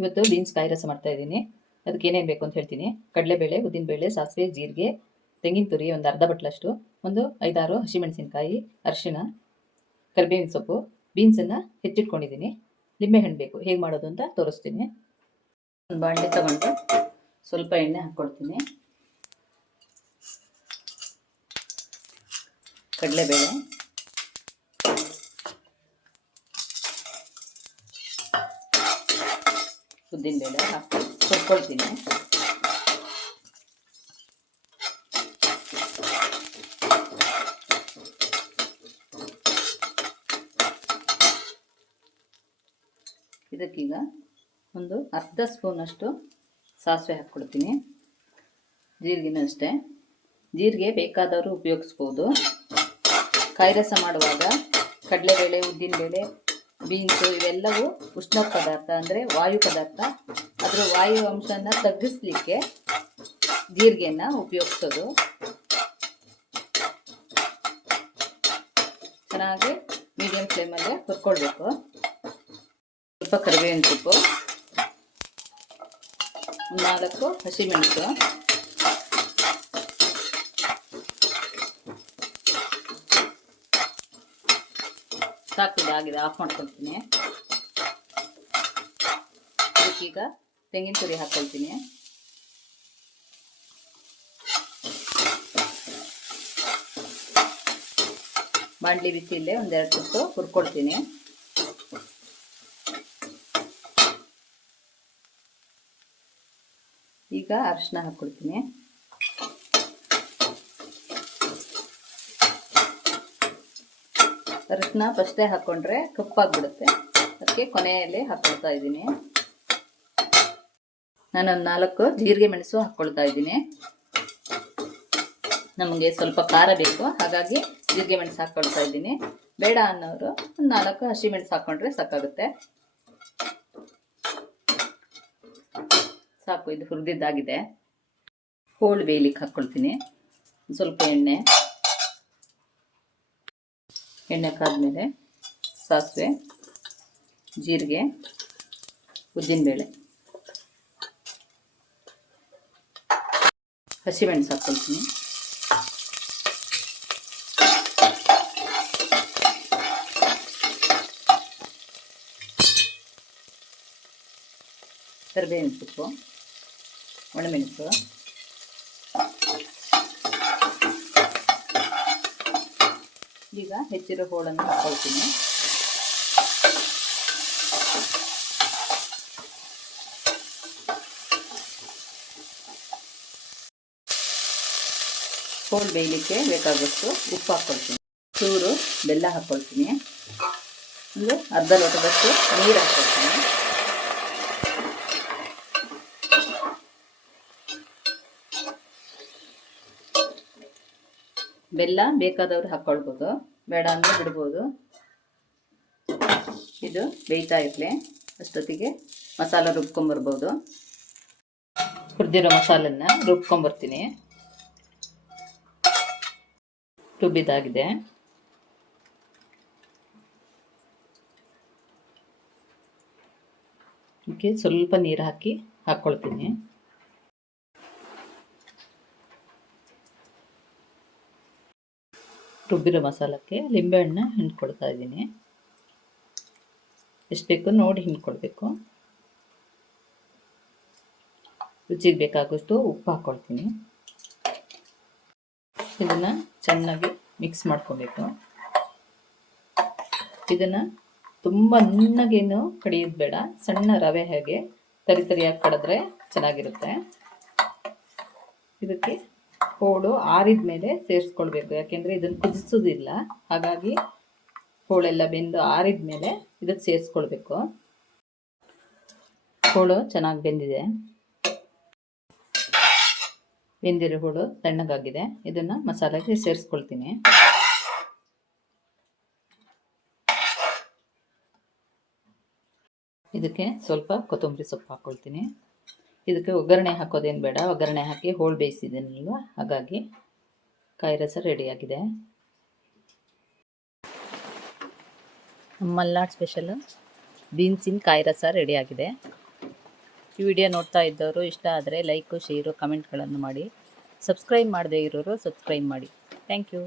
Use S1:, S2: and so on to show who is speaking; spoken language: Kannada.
S1: ಇವತ್ತು ಬೀನ್ಸ್ ಕಾಯಿ ರಸ ಮಾಡ್ತಾ ಇದ್ದೀನಿ. ಅದಕ್ಕೆ ಏನೇನು ಬೇಕು ಅಂತ ಹೇಳ್ತೀನಿ. ಕಡಲೆಬೇಳೆ, ಉದ್ದಿನಬೇಳೆ, ಸಾಸಿವೆ, ಜೀರಿಗೆ, ತೆಂಗಿನ ತುರಿ, ಒಂದು ಅರ್ಧ ಬಟ್ಲಷ್ಟು, ಒಂದು ಐದಾರು ಹಸಿಮೆಣಸಿನಕಾಯಿ, ಅರಿಶಿಣ, ಕರಿಬೇವಿನ ಸೊಪ್ಪು, ಬೀನ್ಸನ್ನು ಹೆಚ್ಚಿಟ್ಕೊಂಡಿದ್ದೀನಿ. ಲಿಂಬೆಹಣ್ಣು ಬೇಕು. ಹೇಗೆ ಮಾಡೋದು ಅಂತ ತೋರಿಸ್ತೀನಿ. ಒಂದು ಬಾಣಲೆ ತಗೊಂಡು ಸ್ವಲ್ಪ ಎಣ್ಣೆ ಹಾಕ್ಕೊಳ್ತೀನಿ ಕಡಲೆಬೇಳೆ. ಉದ್ದಿನಬೇಳೆ ಹಾಕಿ ಹುರ್ಕೊಳ್ತೀನಿ ಇದಕ್ಕೀಗ ಒಂದು ಅರ್ಧ ಸ್ಪೂನಷ್ಟು ಸಾಸಿವೆ ಹಾಕ್ಕೊಡ್ತೀನಿ. ಜೀರಿಗೆನೂ ಅಷ್ಟೇ. ಜೀರಿಗೆ ಬೇಕಾದವರು ಉಪಯೋಗಿಸ್ಬೋದು. ಕಾಯಿ ರಸ ಮಾಡುವಾಗ ಕಡಲೆಬೇಳೆ ಉದ್ದಿನಬೇಳೆ ಬೀನ್ಸು ಇವೆಲ್ಲವೂ ಉಷ್ಣ ಪದಾರ್ಥ ಅಂದರೆ ವಾಯು ಪದಾರ್ಥ. ಅದರ ವಾಯು ಅಂಶನ ತಗ್ಗಿಸ್ಲಿಕ್ಕೆ ಜೀರಿಗೆಯನ್ನು ಉಪಯೋಗಿಸೋದು. ಚೆನ್ನಾಗಿ ಮೀಡಿಯಂ ಫ್ಲೇಮಲ್ಲೇ ಹುರ್ಕೊಳ್ಬೇಕು. ಸ್ವಲ್ಪ ಕರಿಬೇವಿನ ಸೊಪ್ಪು ನಾಲ್ಕು ಹಸಿಮೆಣಸು. ಸಾಕಿದೆ ಆಗಿದೆ ಆಫ್ ಮಾಡ್ಕೊಳ್ತೀನಿ. ಈಗ ತೆಂಗಿನ ತುರಿ ಹಾಕ್ಕೊಳ್ತೀನಿ ಬಾಂಡ್ಲಿ ಬಿಸಿಲೇ ಒಂದೆರಡು ಸುತ್ತು ಹುರ್ಕೊಳ್ತೀನಿ. ಈಗ ಅರಿಶಿನ ಹಾಕ್ಕೊಳ್ತೀನಿ ಅರಿಶಿನ ಫಸ್ಟೇ ಹಾಕ್ಕೊಂಡ್ರೆ ಕಪ್ಪಾಗ್ಬಿಡುತ್ತೆ. ಅದಕ್ಕೆ ಕೊನೆಯಲ್ಲಿ ಹಾಕ್ಕೊಳ್ತಾ ಇದ್ದೀನಿ. ನಾನೊಂದು ನಾಲ್ಕು ಜೀರಿಗೆ ಮೆಣಸು ಹಾಕ್ಕೊಳ್ತಾ ಇದ್ದೀನಿ. ನಮಗೆ ಸ್ವಲ್ಪ ಖಾರ ಬೇಕು, ಹಾಗಾಗಿ ಜೀರಿಗೆ ಮೆಣಸು ಹಾಕ್ಕೊಳ್ತಾ ಇದ್ದೀನಿ. ಬೇಡ ಅನ್ನೋರು ಒಂದು ನಾಲ್ಕು ಹಸಿ ಮೆಣಸು ಹಾಕ್ಕೊಂಡ್ರೆ ಸಾಕಾಗುತ್ತೆ. ಸಾಕು, ಇದು ಹುರಿದಿದ್ದಾಗಿದೆ. ಹೋಳು ಬೇಯಲಿಕ್ಕೆ ಹಾಕ್ಕೊಳ್ತೀನಿ ಸ್ವಲ್ಪ ಎಣ್ಣೆ. ಎಣ್ಣೆ ಕಾದ್ಮೇಲೆ ಸಾಸಿವೆ ಜೀರಿಗೆ ಉದ್ದಿನಬೇಳೆ. ಹಸಿಮೆಣಸು ಹಾಕ್ಕೊಳ್ತೀನಿ. ಕರಿಬೇವಿನ ಸೊಪ್ಪು ಒಣಮೆಣಸು. ಈಗ ಹೆಚ್ಚಿರೋ ಹೋಳನ್ನು ಹಾಕೊಳ್ತೀನಿ. ಹೋಳು ಬೇಯಲಿಕ್ಕೆ ಬೇಕಾದಷ್ಟು ಉಪ್ಪು ಹಾಕ್ಕೊಳ್ತೀನಿ ಚೂರು ಬೆಲ್ಲ ಹಾಕ್ಕೊಳ್ತೀನಿ ಒಂದು ಅರ್ಧ ಲೋಟದಷ್ಟು ನೀರು ಹಾಕ್ಕೊಳ್ತೀನಿ ಬೆಲ್ಲ ಬೇಕಾದವ್ರು ಹಾಕ್ಕೊಳ್ಬೋದು ಬೇಡ ಅಂದ್ರೆ ಬಿಡ್ಬೋದು. ಇದು ಬೇಯ್ತಾ ಇರಲಿ. ಅಷ್ಟೊತ್ತಿಗೆ ಮಸಾಲ ರುಬ್ಕೊಂಬರ್ಬೋದು. ಹುರಿದಿರೋ ಮಸಾಲನ್ನ ರುಬ್ಕೊಂಬರ್ತೀನಿ. ರುಬ್ಬಿದಾಗಿದೆ ಸ್ವಲ್ಪ ನೀರು ಹಾಕಿ ಹಾಕ್ಕೊಳ್ತೀನಿ ರುಬ್ಬಿರೋ ಮಸಾಲಕ್ಕೆ ಲಿಂಬೆಹಣ್ಣು ಹಿಂಡ್ಕೊಳ್ತಾ ಇದ್ದೀನಿ. ಎಷ್ಟು ಬೇಕು ನೋಡಿ ಹಿಂಡ್ಕೊಳ್ಬೇಕು. ರುಚಿಗೆ ಬೇಕಾಗುವಷ್ಟು ಉಪ್ಪು ಹಾಕ್ಕೊಳ್ತೀನಿ ಇದನ್ನು ಚೆನ್ನಾಗಿ ಮಿಕ್ಸ್ ಮಾಡ್ಕೊಬೇಕು. ಇದನ್ನು ತುಂಬ ನುಣ್ಣಗೇನು ಕಡಿಯೋದು ಬೇಡ, ಸಣ್ಣ ರವೆ ಹಾಗೆ ತರಿ ತರಿಯಾಗಿ ಕಡಿದ್ರೆ ಚೆನ್ನಾಗಿರುತ್ತೆ. ಇದಕ್ಕೆ ಹೋಳು ಆರಿದ ಮೇಲೆ ಸೇರಿಸ್ಕೊಳ್ಬೇಕು. ಯಾಕೆಂದರೆ ಇದನ್ನು ಕುದಿಸೋದಿಲ್ಲ. ಹಾಗಾಗಿ ಹೋಳೆಲ್ಲ ಬೆಂದು ಆರಿದ ಮೇಲೆ ಇದಕ್ಕೆ ಸೇರಿಸ್ಕೊಳ್ಬೇಕು. ಹೋಳು ಚೆನ್ನಾಗಿ ಬೆಂದಿದೆ. ಬೆಂದಿರೋ ಹೋಳು ತಣ್ಣಗಾಗಿದೆ. ಇದನ್ನು ಮಸಾಲೆಗೆ ಸೇರಿಸ್ಕೊಳ್ತೀನಿ. ಇದಕ್ಕೆ ಸ್ವಲ್ಪ ಕೊತ್ತಂಬರಿ ಸೊಪ್ಪು ಹಾಕ್ಕೊಳ್ತೀನಿ ಇದಕ್ಕೆ ಒಗ್ಗರಣೆ ಹಾಕೋದೇನು ಬೇಡ. ಒಗ್ಗರಣೆ ಹಾಕಿ ಹೋಳು ಬೇಯಿಸಿದ್ದೀನಲ್ವ ಹಾಗಾಗಿ ಕಾಯಿ ರಸ ರೆಡಿಯಾಗಿದೆ. ಮಲ್ನಾಡ್ ಸ್ಪೆಷಲು ಬೀನ್ಸಿನ ಕಾಯಿ ರಸ ರೆಡಿಯಾಗಿದೆ.
S2: ಈ ವಿಡಿಯೋ ನೋಡ್ತಾ ಇದ್ದವರು ಇಷ್ಟ ಆದರೆ ಲೈಕು ಶೇರು ಕಮೆಂಟ್ಗಳನ್ನು ಮಾಡಿ. ಸಬ್ಸ್ಕ್ರೈಬ್ ಮಾಡದೇ ಇರೋರು ಸಬ್ಸ್ಕ್ರೈಬ್ ಮಾಡಿ. Thank you